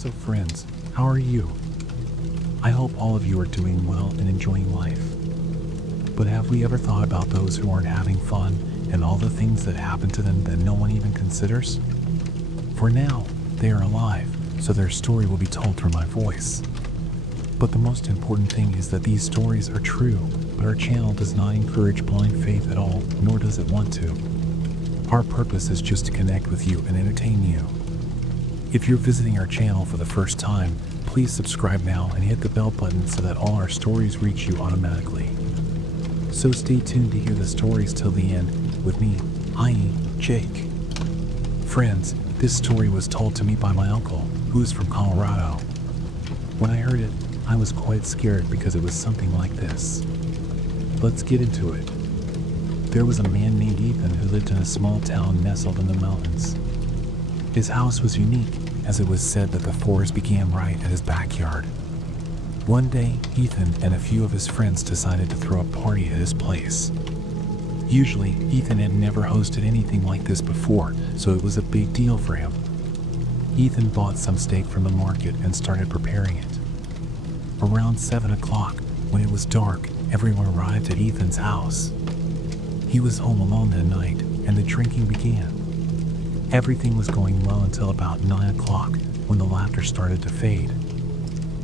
So friends, how are you? I hope all of you are doing well and enjoying life. But have we ever thought about those who aren't having fun and all the things that happen to them that no one even considers? For now, they are alive, so their story will be told through my voice. But the most important thing is that these stories are true, but our channel does not encourage blind faith at all, nor does it want to. Our purpose is just to connect with you and entertain you. If you're visiting our channel for the first time, please subscribe now and hit the bell button so that all our stories reach you automatically. So stay tuned to hear the stories till the end with me, i.e. Jake. Friends, this story was told to me by my uncle, who is from Colorado. When I heard it, I was quite scared because it was something like this. Let's get into it. There was a man named Ethan who lived in a small town nestled in the mountains. His house was unique, as it was said that the forest began right at his backyard. One day, Ethan and a few of his friends decided to throw a party at his place. Usually, Ethan had never hosted anything like this before, so it was a big deal for him. Ethan bought some steak from the market and started preparing it. Around 7 o'clock, when it was dark, everyone arrived at Ethan's house. He was home alone that night, and the drinking began. Everything was going well until about 9 o'clock, when the laughter started to fade.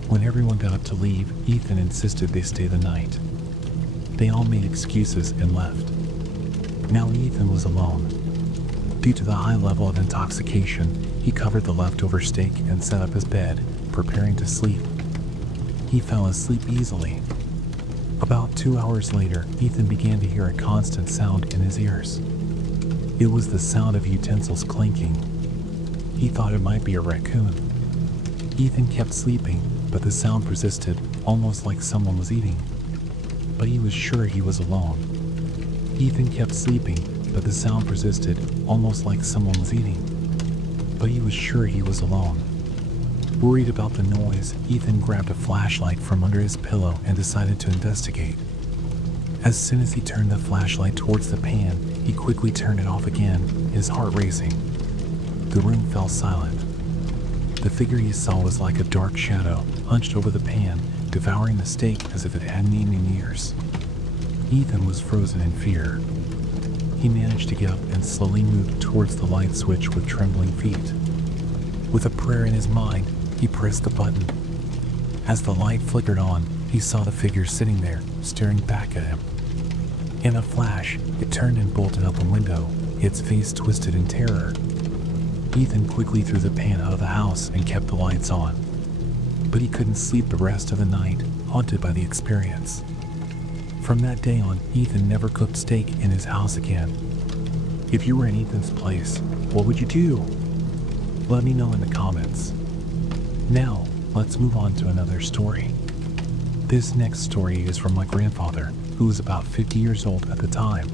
When everyone got up to leave, Ethan insisted they stay the night. They all made excuses and left. Now Ethan was alone. Due to the high level of intoxication, he covered the leftover steak and set up his bed, preparing to sleep. He fell asleep easily. About 2 hours later, Ethan began to hear a constant sound in his ears. It was the sound of utensils clinking. He thought it might be a raccoon. Ethan kept sleeping, but the sound persisted, almost like someone was eating. But he was sure he was alone. Ethan kept sleeping, but the sound persisted, almost like someone was eating. But he was sure he was alone. Worried about the noise, Ethan grabbed a flashlight from under his pillow and decided to investigate. As soon as he turned the flashlight towards the pan, he quickly turned it off again, his heart racing. The room fell silent. The figure he saw was like a dark shadow, hunched over the pan, devouring the steak as if it hadn't eaten in years. Ethan was frozen in fear. He managed to get up and slowly moved towards the light switch with trembling feet. With a prayer in his mind, he pressed the button. As the light flickered on, he saw the figure sitting there, staring back at him. In a flash, it turned and bolted out the window, its face twisted in terror. Ethan quickly threw the pan out of the house and kept the lights on. But he couldn't sleep the rest of the night, haunted by the experience. From that day on, Ethan never cooked steak in his house again. If you were in Ethan's place, what would you do? Let me know in the comments. Now, let's move on to another story. This next story is from my grandfather, who was about 50 years old at the time.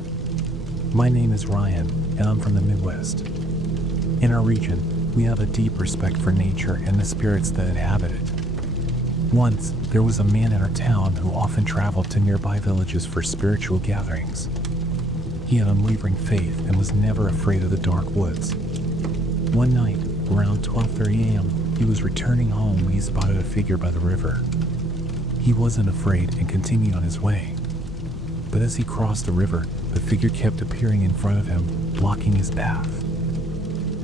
My name is Ryan, and I'm from the Midwest. In our region, we have a deep respect for nature and the spirits that inhabit it. Once, there was a man in our town who often traveled to nearby villages for spiritual gatherings. He had unwavering faith and was never afraid of the dark woods. One night, around 12:30 a.m., he was returning home when he spotted a figure by the river. He wasn't afraid and continued on his way. But as he crossed the river, the figure kept appearing in front of him, blocking his path.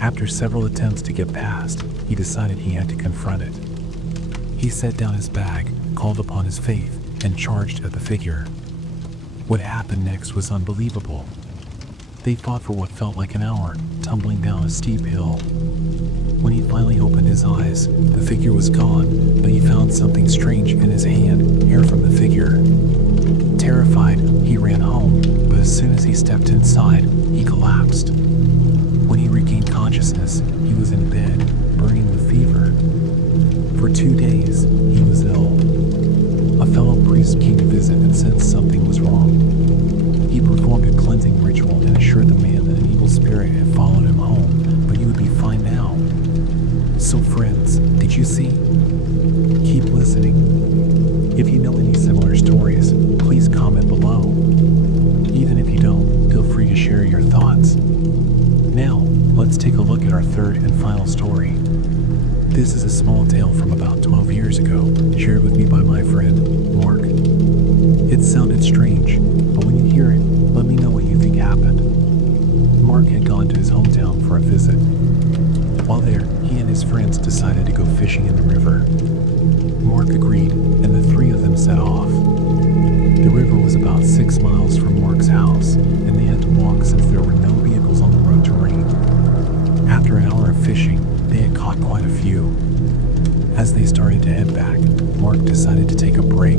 After several attempts to get past, he decided he had to confront it. He set down his bag, called upon his faith, and charged at the figure. What happened next was unbelievable. They fought for what felt like an hour, tumbling down a steep hill. When he finally opened his eyes, the figure was gone, but he found something strange in his hand, hair from the figure. Terrified, he ran home, but as soon as he stepped inside, he collapsed. When he regained consciousness, he was in bed, burning with fever. For 2 days, he was ill. A fellow priest came to visit and sensed something was wrong. He performed a cleansing ritual and assured the man that an evil spirit had followed him home, but he would be fine now. So friends, did you see? Keep listening. If you know any similar stories, please comment below. Even if you don't, feel free to share your thoughts. Now, let's take a look at our third and final story. This is a small tale from about 12 years ago, shared with me by my friend, Mark. It sounded strange, but when you hear it, let me know what you think happened. Mark had gone to his hometown for a visit. While there, he and his friends decided to go fishing in the river. Mark agreed, and the three of them set off. The river was about 6 miles from Mark's house, and they had to walk since there were no vehicles on the road to Rain. After an hour of fishing, they had caught quite a few. As they started to head back, Mark decided to take a break.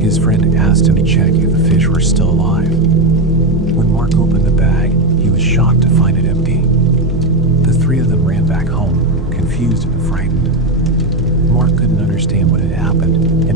His friend asked him to check if the fish were still alive. When Mark opened the bag, he was shocked to find it empty. The three of them ran back home, confused and frightened. Mark couldn't understand what had happened, and